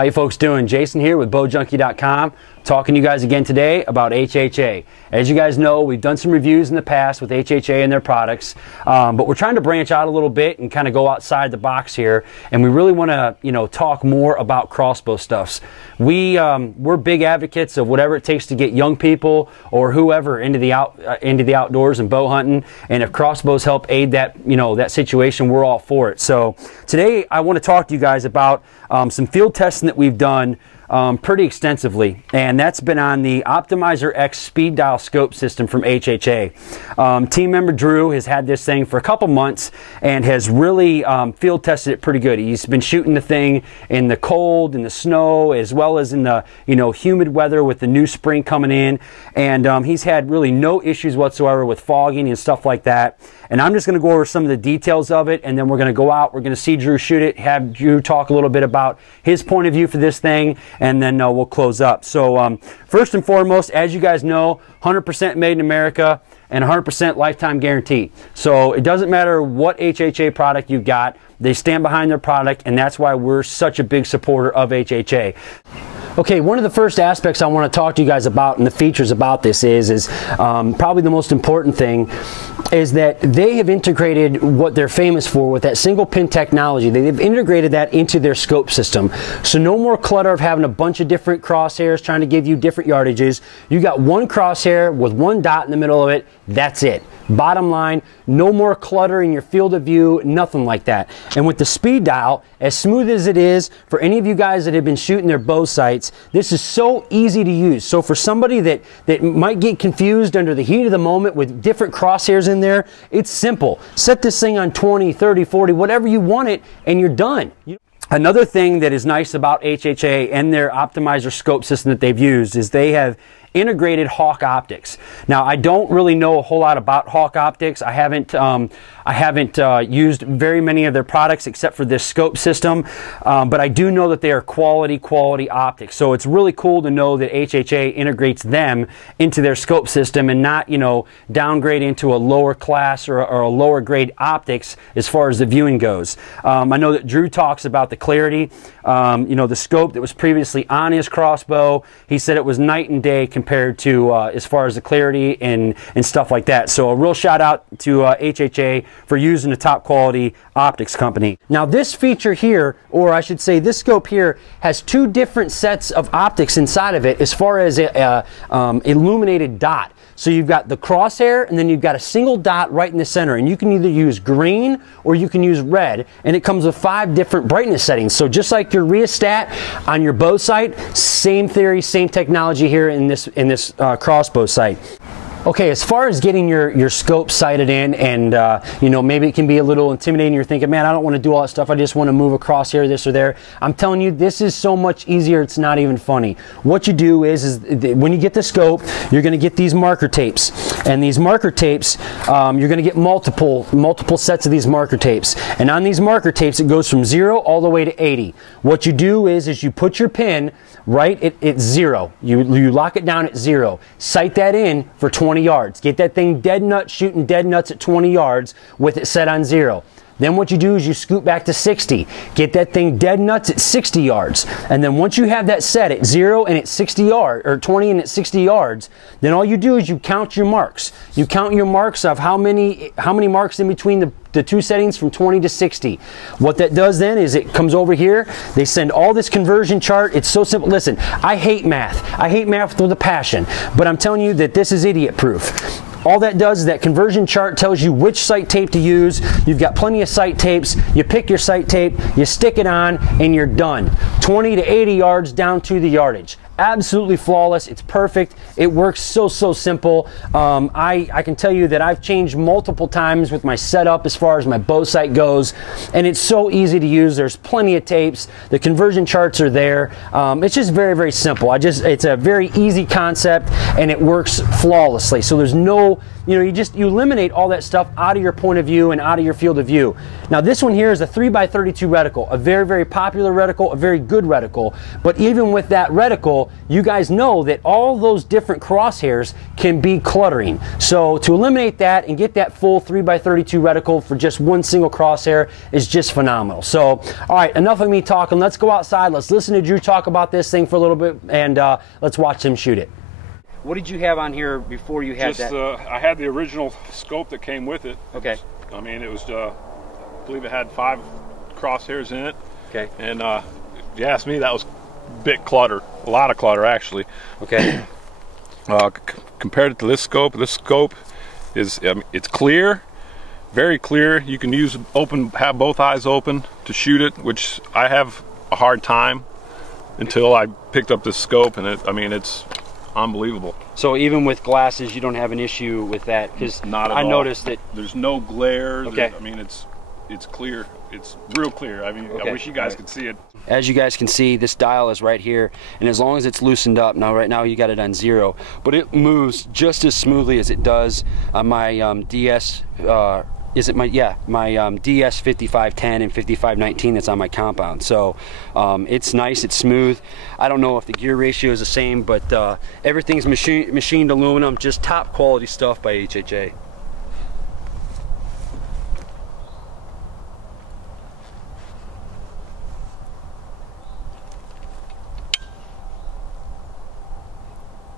How you folks doing? Jason here with bowjunky.com, talking to you guys again today about HHA. As you guys know, we've done some reviews in the past with HHA and their products, but we're trying to branch out a little bit and kind of go outside the box here, and we really want to, talk more about crossbow stuffs. We're big advocates of whatever it takes to get young people or whoever into the outdoors and bow hunting, and if crossbows help aid that, that situation, we're all for it. So today I want to talk to you guys about some field testing that we've done pretty extensively, and that's been on the Optimizer X speed dial scope system from HHA. Team member Drew has had this thing for a couple months and has really field tested it pretty good. He's been shooting the thing in the cold, in the snow, as well as in the humid weather with the new spring coming in, and he's had really no issues whatsoever with fogging and stuff like that. And I'm just going to go over some of the details of it, and then we're going to go out, we're going to see Drew shoot it, have Drew talk a little bit about his point of view for this thing, and then we'll close up. So first and foremost, as you guys know, 100% made in America and 100% lifetime guarantee. So it doesn't matter what HHA product you've got, they stand behind their product, and that's why we're such a big supporter of HHA. Okay, one of the first aspects I want to talk to you guys about and the features about this is probably the most important thing is that they have integrated what they're famous for with that single pin technology. They've integrated that into their scope system. So no more clutter of having a bunch of different crosshairs trying to give you different yardages. You got one crosshair with one dot in the middle of it. That's it. Bottom line, no more clutter in your field of view, nothing like that. And with the speed dial, as smooth as it is, for any of you guys that have been shooting their bow sights, this is so easy to use. So for somebody that might get confused under the heat of the moment with different crosshairs in there, it's simple. Set this thing on 20, 30, 40, whatever you want it, and you're done. Another thing that is nice about HHA and their Optimizer scope system that they've used is they have integrated Hawk optics. Now, I don't really know a whole lot about Hawk optics. I haven't used very many of their products except for this scope system, but I do know that they are quality optics. So it's really cool to know that HHA integrates them into their scope system and not, downgrade into a lower class or a lower grade optics as far as the viewing goes. I know that Drew talks about the clarity. The scope that was previously on his crossbow, he said it was night and day compared to as far as the clarity and stuff like that. So a real shout out to HHA for using a top quality optics company. Now this feature here, or I should say this scope here, has two different sets of optics inside of it as far as a illuminated dot. So you've got the crosshair, and then you've got a single dot right in the center, and you can either use green or you can use red, and it comes with 5 different brightness settings. So just like your rheostat on your bow sight, same theory, same technology here in this crossbow sight. Okay, as far as getting your scope sighted in, and maybe it can be a little intimidating. You're thinking, man, I don't want to do all that stuff. I just want to move a crosshair this or there. I'm telling you, this is so much easier. It's not even funny. What you do is when you get the scope, you're going to get these marker tapes, and these marker tapes, you're going to get multiple sets of these marker tapes. And on these marker tapes, it goes from 0 all the way to 80. What you do is you put your pin right at 0. You lock it down at 0. Sight that in for 20 yards. Get that thing dead nuts, shooting dead nuts at 20 yards with it set on 0. Then what you do is you scoot back to 60. Get that thing dead nuts at 60 yards. And then once you have that set at 0 and at 60 yards, or 20 and at 60 yards, then all you do is you count your marks. You count your marks of how many marks in between the two settings from 20 to 60. What that does then is it comes over here. They send all this conversion chart. It's so simple. Listen, I hate math. I hate math with a passion, but I'm telling you that this is idiot proof. All that does is that conversion chart tells you which sight tape to use. You've got plenty of sight tapes. You pick your sight tape, you stick it on, and you're done. 20 to 80 yards down to the yardage. Absolutely flawless. It's perfect. It works so simple. I can tell you that I've changed multiple times with my setup as far as my bow sight goes, and it's so easy to use. There's plenty of tapes. The conversion charts are there. It's just very simple. It's a very easy concept, and it works flawlessly. So there's no you know, you eliminate all that stuff out of your point of view and out of your field of view. Now this one here is a 3x32 reticle, a very, very popular reticle, a very good reticle. But even with that reticle, you guys know that all those different crosshairs can be cluttering. So to eliminate that and get that full 3x32 reticle for just one single crosshair is just phenomenal. So, all right, enough of me talking. Let's go outside. Let's listen to Drew talk about this thing for a little bit, and let's watch him shoot it. What did you have on here before you had that? I had the original scope that came with it. Okay. I mean, it was, I believe it had 5 crosshairs in it. Okay. And if you ask me, that was a bit clutter, a lot of clutter actually. Okay. Compared it to this scope is, I mean, it's clear, very clear. You can have both eyes open to shoot it, which I have a hard time until I picked up this scope, and I mean, it's unbelievable. So even with glasses, you don't have an issue with that? Because I noticed that there's no glare. Okay. I mean, it's clear. It's real clear. I mean, okay. I wish you guys could see it. As you guys can see, this dial is right here, and as long as it's loosened up, now right now you got it on 0, but it moves just as smoothly as it does on my DS. My DS 5510 and 5519 that's on my compound. So it's nice, it's smooth. I don't know if the gear ratio is the same, but everything's machined aluminum, just top quality stuff by HHA.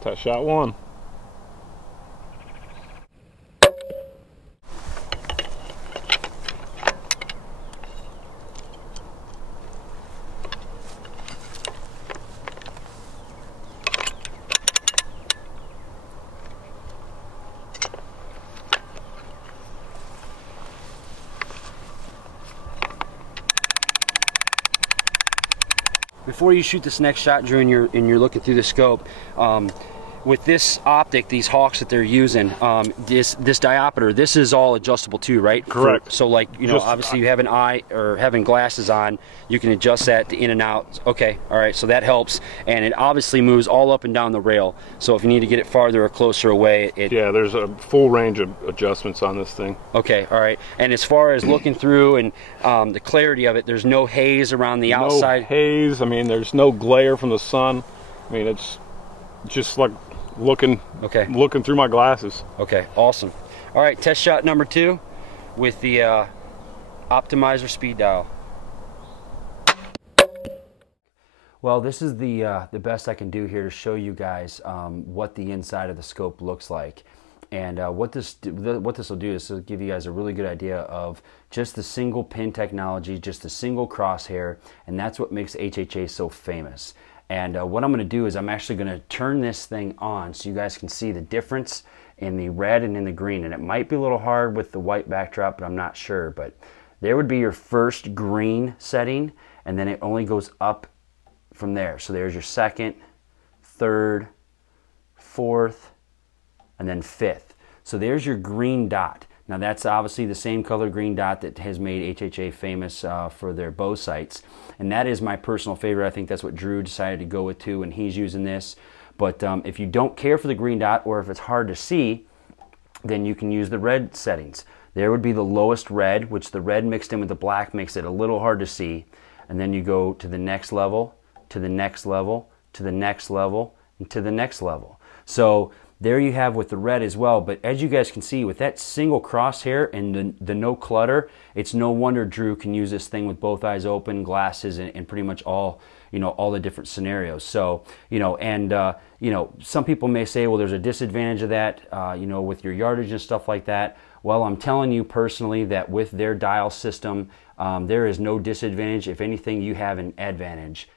Test shot 1. Before you shoot this next shot, Drew, and you're looking through the scope, with this optic, these Hawks that they're using, this diopter, this is all adjustable too, right? Correct. So like, you know, obviously you have an eye or having glasses on, you can adjust that to in and out. Okay, all right, so that helps, and it obviously moves all up and down the rail. So if you need to get it farther or closer away, yeah, there's a full range of adjustments on this thing. Okay, all right. And as far as looking through and the clarity of it, there's no haze around the outside. No haze. I mean, there's no glare from the sun. I mean, it's just like looking through my glasses. Okay, awesome. All right, test shot number 2 with the optimizer speed dial. Well, this is the best I can do here to show you guys what the inside of the scope looks like. And what this will do is to give you guys a really good idea of just the single pin technology, just a single crosshair, and that's what makes HHA so famous. And what I'm going to do is I'm actually going to turn this thing on so you guys can see the difference in the red and in the green. And it might be a little hard with the white backdrop, but I'm not sure. But there would be your first green setting, and then it only goes up from there. So there's your second, third, fourth, and then fifth. So there's your green dot. Now that's obviously the same color green dot that has made HHA famous for their bow sights. And that is my personal favorite. I think that's what Drew decided to go with too when he's using this. But if you don't care for the green dot, or if it's hard to see, then you can use the red settings. There would be the lowest red, which the red mixed in with the black makes it a little hard to see. And then you go to the next level, to the next level, to the next level, and to the next level. So there you have with the red as well. But as you guys can see, with that single crosshair and the no clutter, it's no wonder Drew can use this thing with both eyes open, glasses, and pretty much all, you know, all the different scenarios. So, you know, and you know, some people may say, well, there's a disadvantage of that, you know, with your yardage and stuff like that. Well, I'm telling you personally that with their dial system, there is no disadvantage. If anything, you have an advantage.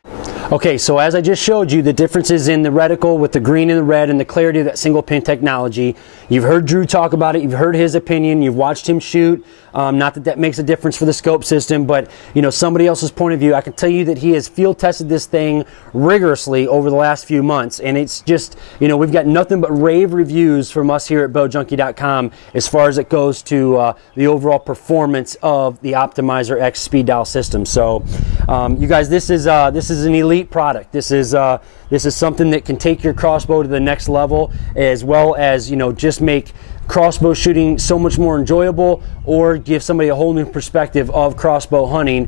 Okay, so as I just showed you, the differences in the reticle with the green and the red and the clarity of that single pin technology. You've heard Drew talk about it. You've heard his opinion. You've watched him shoot. Not that that makes a difference for the scope system, but you know, somebody else's point of view. I can tell you that he has field tested this thing rigorously over the last few months, and it's just, you know, we've got nothing but rave reviews from us here at bowjunky.com as far as it goes to the overall performance of the Optimizer X speed dial system. So, you guys, this is an elite product. This is something that can take your crossbow to the next level, as well as, you know, just make crossbow shooting so much more enjoyable, or give somebody a whole new perspective of crossbow hunting,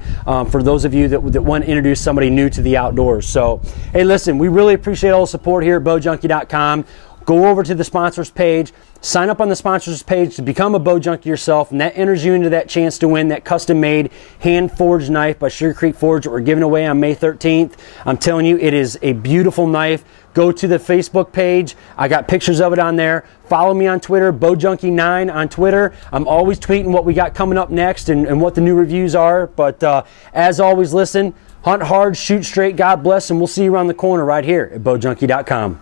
for those of you that want to introduce somebody new to the outdoors. So, hey, listen, we really appreciate all the support here at bowjunky.com. Go over to the sponsors page, sign up on the sponsors page to become a Bow Junky yourself, and that enters you into that chance to win that custom-made hand-forged knife by Sugar Creek Forge that we're giving away on May 13th. I'm telling you, it is a beautiful knife. Go to the Facebook page. I got pictures of it on there. Follow me on Twitter, BowJunky9 on Twitter. I'm always tweeting what we got coming up next and what the new reviews are. But as always, listen, hunt hard, shoot straight, God bless, and we'll see you around the corner right here at bowjunky.com.